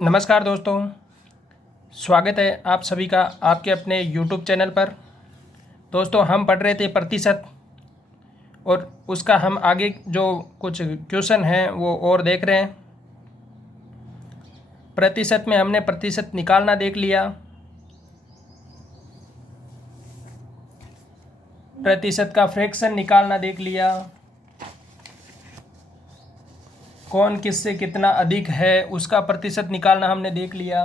नमस्कार दोस्तों, स्वागत है आप सभी का आपके अपने YouTube चैनल पर। दोस्तों, हम पढ़ रहे थे प्रतिशत और उसका हम आगे जो कुछ क्वेश्चन हैं वो और देख रहे हैं। प्रतिशत में हमने प्रतिशत निकालना देख लिया, प्रतिशत का फ्रैक्शन निकालना देख लिया, कौन किससे कितना अधिक है उसका प्रतिशत निकालना हमने देख लिया,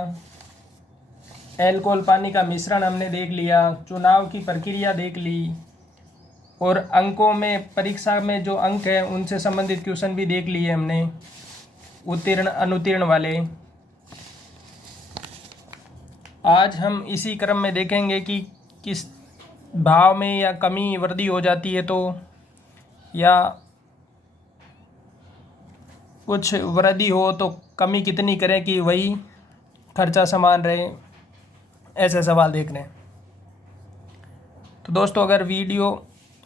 अल्कोहल पानी का मिश्रण हमने देख लिया, चुनाव की प्रक्रिया देख ली और अंकों में परीक्षा में जो अंक हैं उनसे संबंधित क्वेश्चन भी देख लिए हमने, उत्तीर्ण अनुत्तीर्ण वाले। आज हम इसी क्रम में देखेंगे कि किस भाव में या कमी वृद्धि हो जाती है तो, या कुछ वृद्धि हो तो कमी कितनी करें कि वही खर्चा समान रहे, ऐसे सवाल देख रहे हैं। तो दोस्तों, अगर वीडियो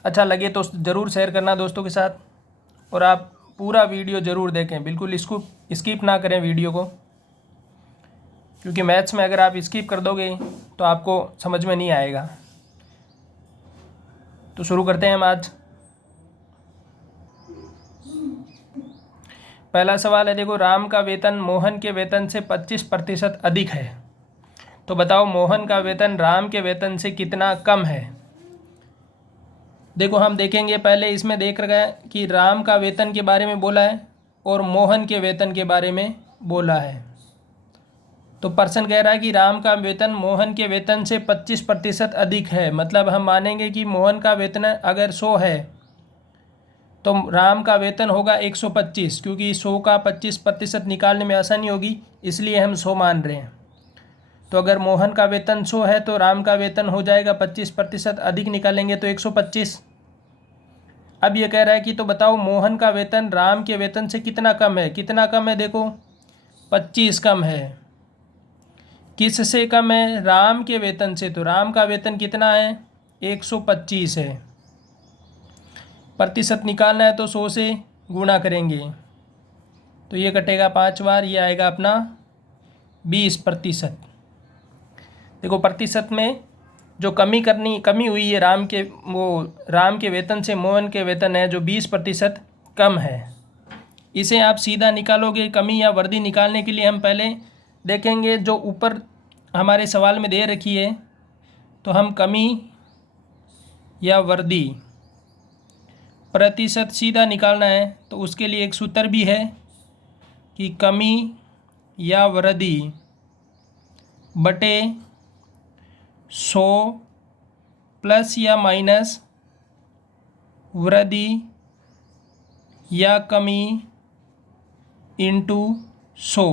अच्छा लगे तो ज़रूर शेयर करना दोस्तों के साथ, और आप पूरा वीडियो ज़रूर देखें, बिल्कुल इसको स्किप ना करें वीडियो को, क्योंकि मैथ्स में अगर आप स्किप कर दोगे तो आपको समझ में नहीं आएगा। तो शुरू करते हैं हम आज। पहला सवाल है, देखो, राम का वेतन मोहन के वेतन से 25% अधिक है, तो बताओ मोहन का वेतन राम के वेतन से कितना कम है। देखो, हम देखेंगे पहले इसमें देख रहे हैं कि राम का वेतन के बारे में बोला है और मोहन के वेतन के बारे में बोला है। तो प्रश्न कह रहा है कि राम का वेतन मोहन के वेतन से 25% अधिक है, मतलब हम मानेंगे कि मोहन का वेतन अगर 100 है तो राम का वेतन होगा 125, क्योंकि 100 का 25% निकालने में आसानी होगी, इसलिए हम 100 मान रहे हैं। तो अगर मोहन का वेतन 100 है तो राम का वेतन हो जाएगा 25% अधिक निकालेंगे तो 125। अब ये कह रहा है कि तो बताओ मोहन का वेतन राम के वेतन से कितना कम है। कितना कम है, देखो 25 कम है। किस से कम है? राम के वेतन से। तो राम का वेतन कितना है? 125 है। प्रतिशत निकालना है तो 100 से गुणा करेंगे तो ये कटेगा 5 बार, ये आएगा अपना 20%। देखो, प्रतिशत में जो कमी हुई है राम के वेतन से मोहन के वेतन है जो 20% कम है। इसे आप सीधा निकालोगे। कमी या वृद्धि निकालने के लिए हम पहले देखेंगे जो ऊपर हमारे सवाल में दे रखी है, तो हम कमी या वृद्धि प्रतिशत सीधा निकालना है तो उसके लिए एक सूत्र भी है कि कमी या वृद्धि बटे 100 प्लस या माइनस वृद्धि या कमी इंटू 100।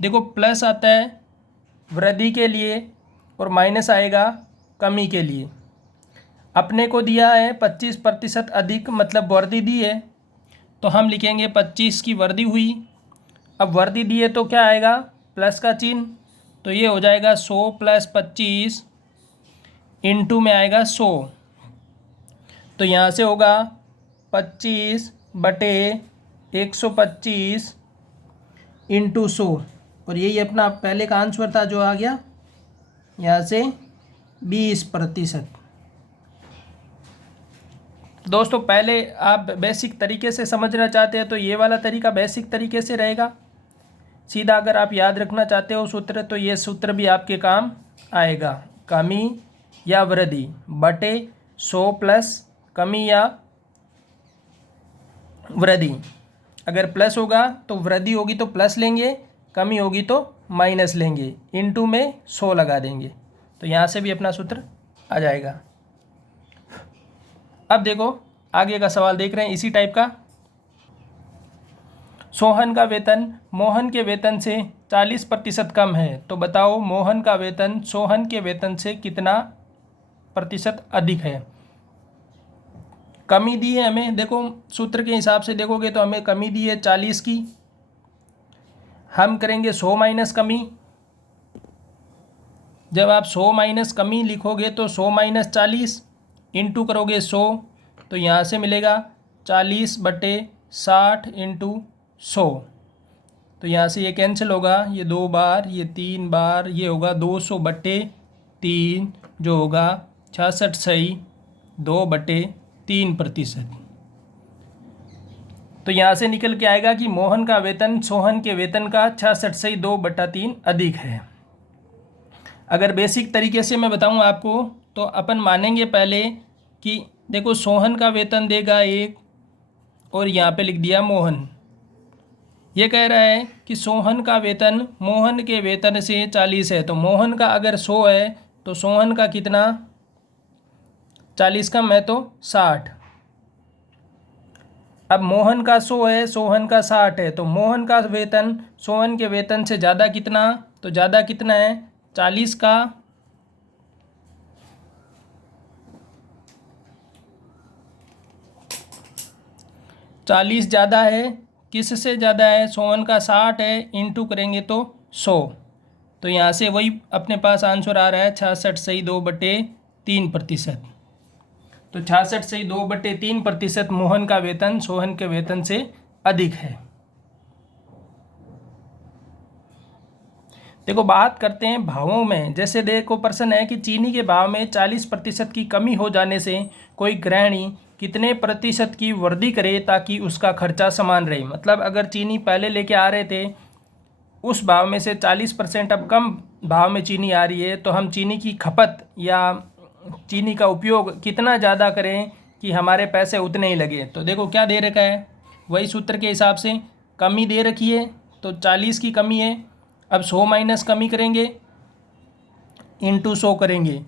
देखो, प्लस आता है वृद्धि के लिए और माइनस आएगा कमी के लिए। अपने को दिया है 25% अधिक, मतलब वृद्धि दी है, तो हम लिखेंगे 25 की वृद्धि हुई। अब वृद्धि दी है तो क्या आएगा? प्लस का चिन्ह, तो ये हो जाएगा 100 प्लस 25 इंटू में आएगा 100। तो यहाँ से होगा 25 बटे 125 इंटू 100, और यही अपना पहले का आंसर था जो आ गया यहाँ से 20%। दोस्तों, पहले आप बेसिक तरीके से समझना चाहते हैं तो ये वाला तरीका बेसिक तरीके से रहेगा। सीधा अगर आप याद रखना चाहते हो सूत्र तो ये सूत्र भी आपके काम आएगा। कमी या वृद्धि बटे 100 प्लस कमी या वृद्धि। अगर प्लस होगा तो वृद्धि होगी तो प्लस लेंगे, कमी होगी तो माइनस लेंगे, इनटू में 100 लगा देंगे, तो यहाँ से भी अपना सूत्र आ जाएगा। अब देखो, आगे का सवाल देख रहे हैं इसी टाइप का। सोहन का वेतन मोहन के वेतन से 40% कम है, तो बताओ मोहन का वेतन सोहन के वेतन से कितना प्रतिशत अधिक है। कमी दी है हमें, देखो सूत्र के हिसाब से देखोगे तो हमें कमी दी है 40 की। हम करेंगे 100 माइनस कमी। जब आप 100 माइनस कमी लिखोगे तो 100 माइनस 40 इंटू करोगे 100, तो यहाँ से मिलेगा 40 बटे 60 इंटू 100। तो यहाँ से ये कैंसिल होगा, ये 2 बार, ये 3 बार, ये होगा 200/3 जो होगा 66.2/3%। तो यहाँ से निकल के आएगा कि मोहन का वेतन सोहन के वेतन का 66.2/3 अधिक है। अगर बेसिक तरीके से मैं बताऊँ आपको तो अपन मानेंगे पहले कि देखो सोहन का वेतन देगा 1 और यहाँ पे लिख दिया मोहन। ये कह रहा है कि सोहन का वेतन मोहन के वेतन से 40 है, तो मोहन का अगर 100 है तो सोहन का कितना, 40 कम है तो 60। अब मोहन का 100 है, सोहन का 60 है, तो मोहन का वेतन सोहन के वेतन से ज़्यादा कितना, तो ज़्यादा कितना है 40 का 40 ज़्यादा है, किससे ज़्यादा है, सोहन का 60 है, इंटू करेंगे तो 100। तो यहाँ से वही अपने पास आंसर आ रहा है 66.2/3%। तो 66.2/3% मोहन का वेतन सोहन के वेतन से अधिक है। देखो बात करते हैं भावों में। जैसे देखो प्रश्न है कि चीनी के भाव में 40% की कमी हो जाने से कोई गृहिणी कितने प्रतिशत की वृद्धि करे ताकि उसका खर्चा समान रहे। मतलब अगर चीनी पहले लेके आ रहे थे उस भाव में से 40% अब कम भाव में चीनी आ रही है, तो हम चीनी की खपत या चीनी का उपयोग कितना ज़्यादा करें कि हमारे पैसे उतने ही लगे। तो देखो क्या दे रखा है, वही सूत्र के हिसाब से कमी दे रखी है, तो 40 की कमी है। अब 100 माइनस कमी करेंगे इंटू 100 करेंगे,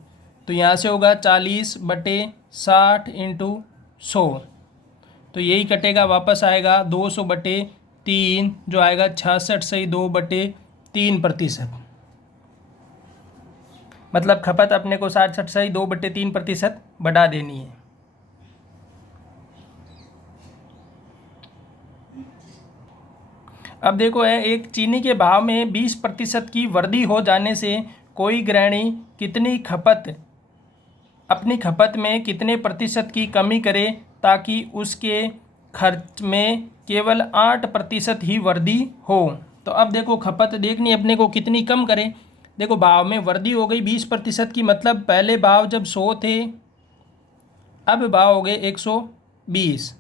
तो यहाँ से होगा 40/60 इंटू 100, तो यही कटेगा, वापस आएगा 200/3 जो आएगा 66.2/3%। मतलब खपत अपने को 66.2/3% बढ़ा देनी है। अब देखो है एक चीनी के भाव में 20% की वृद्धि हो जाने से कोई गृहिणी कितनी खपत अपनी खपत में कितने प्रतिशत की कमी करे ताकि उसके खर्च में केवल 8% ही वृद्धि हो। तो अब देखो खपत देखनी अपने को कितनी कम करे। देखो भाव में वृद्धि हो गई 20% की, मतलब पहले भाव जब 100 थे अब भाव हो गए 120,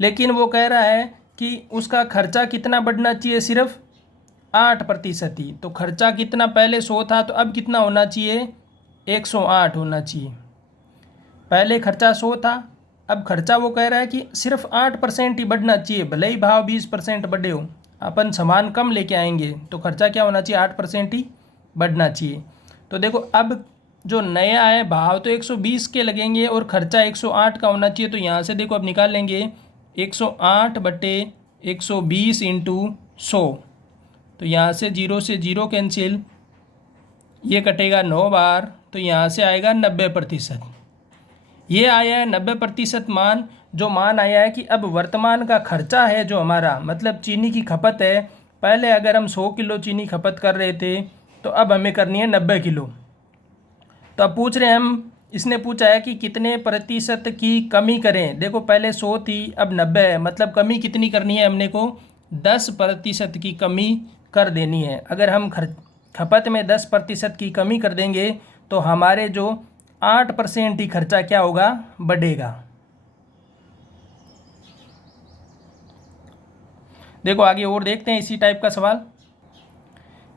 लेकिन वो कह रहा है कि उसका खर्चा कितना बढ़ना चाहिए, सिर्फ 8% ही। तो खर्चा कितना पहले 100 था तो अब कितना होना चाहिए, 108 होना चाहिए। पहले खर्चा 100 था, अब खर्चा वो कह रहा है कि सिर्फ 8% ही बढ़ना चाहिए, भले ही भाव 20% बढ़े हो, अपन सामान कम लेके आएंगे तो खर्चा क्या होना चाहिए, 8% ही बढ़ना चाहिए। तो देखो अब जो नया है भाव तो 120 के लगेंगे और खर्चा 108 का होना चाहिए। तो यहाँ से देखो अब निकाल लेंगे 108/120 इंटू 100, तो यहाँ से 0 से 0 कैंसिल, ये कटेगा 9 बार, तो यहाँ से आएगा 90%। ये आया है 90% मान। जो मान आया है कि अब वर्तमान का खर्चा है जो हमारा, मतलब चीनी की खपत है, पहले अगर हम 100 किलो चीनी खपत कर रहे थे तो अब हमें करनी है 90 किलो। तो अब पूछ रहे हैं हम, इसने पूछा है कि कितने प्रतिशत की कमी करें। देखो पहले 100 थी अब 90 है, मतलब कमी कितनी करनी है हमने को, 10% की कमी कर देनी है। अगर हम खपत में 10% की कमी कर देंगे तो हमारे जो 8% ही खर्चा क्या होगा, बढ़ेगा। देखो आगे और देखते हैं इसी टाइप का सवाल।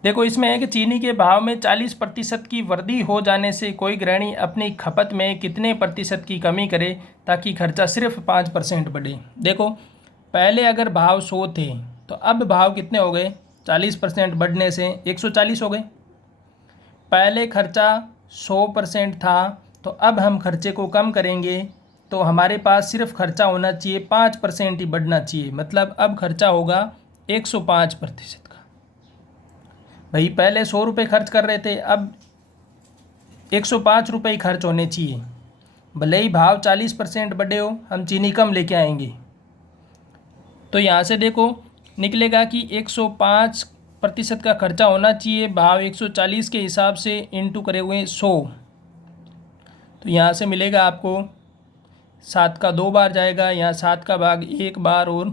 देखो इसमें है कि चीनी के भाव में 40% की वृद्धि हो जाने से कोई गृहिणी अपनी खपत में कितने प्रतिशत की कमी करे ताकि खर्चा सिर्फ 5% बढ़े। देखो पहले अगर भाव 100 थे तो अब भाव कितने हो गए, 40% बढ़ने से 140 हो गए। पहले खर्चा 100% था तो अब हम खर्चे को कम करेंगे तो हमारे पास सिर्फ खर्चा होना चाहिए 5% ही बढ़ना चाहिए, मतलब अब खर्चा होगा 105% का। भाई पहले 100 रुपये खर्च कर रहे थे, अब 105 रुपये ही खर्च होने चाहिए, भले ही भाव 40% बढ़े हो, हम चीनी कम लेके आएंगे। तो यहाँ से देखो निकलेगा कि 105% का खर्चा होना चाहिए, भाव 140 के हिसाब से इंटू करे हुए 100, तो यहाँ से मिलेगा आपको 7 का 2 बार जाएगा, यहाँ 7 का भाग 1 बार और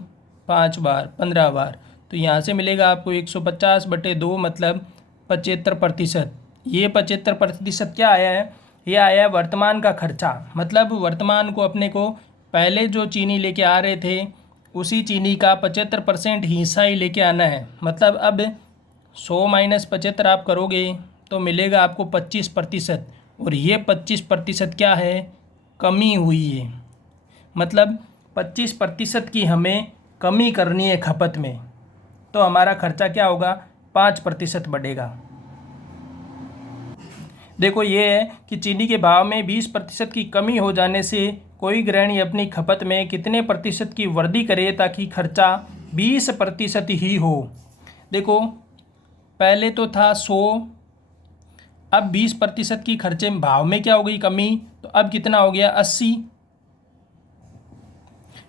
5 बार 15 बार, तो यहाँ से मिलेगा आपको 150/2 मतलब 75%। ये 75% क्या आया है? ये आया है वर्तमान का खर्चा। मतलब वर्तमान को अपने को पहले जो चीनी लेके आ रहे थे उसी चीनी का 75% हिस्सा ही लेके आना है। मतलब अब 100 - 75 आप करोगे तो मिलेगा आपको 25%। और ये 25% क्या है? कमी हुई है। मतलब 25% की हमें कमी करनी है खपत में, तो हमारा खर्चा क्या होगा? 5% बढ़ेगा। देखो ये है कि चीनी के भाव में 20% की कमी हो जाने से कोई गृहिणी अपनी खपत में कितने प्रतिशत की वृद्धि करे ताकि खर्चा 20% ही हो। देखो पहले तो था 100, अब 20% की खर्चे में भाव में क्या हो गई? कमी। तो अब कितना हो गया? 80।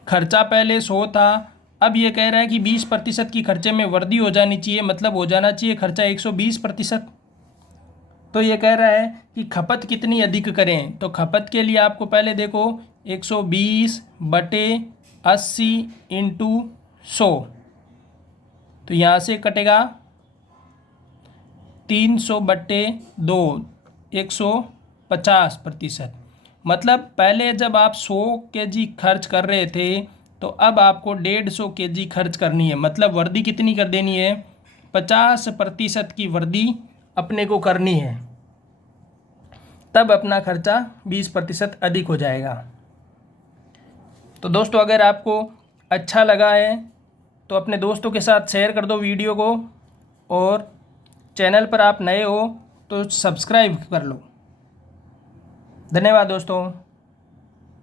खर्चा पहले 100 था, अब ये कह रहा है कि 20% की खर्चे में वृद्धि हो जानी चाहिए, मतलब हो जाना चाहिए खर्चा 120%। तो ये कह रहा है कि खपत कितनी अधिक करें। तो खपत के लिए आपको पहले देखो 120/80 × 100, तो यहाँ से कटेगा 300/2, 150%। मतलब पहले जब आप 100 kg खर्च कर रहे थे तो अब आपको 150 kg खर्च करनी है। मतलब वृद्धि कितनी कर देनी है? 50% की वृद्धि अपने को करनी है, तब अपना खर्चा 20% अधिक हो जाएगा। तो दोस्तों अगर आपको अच्छा लगा है तो अपने दोस्तों के साथ शेयर कर दो वीडियो को, और चैनल पर आप नए हो तो सब्सक्राइब कर लो। धन्यवाद दोस्तों।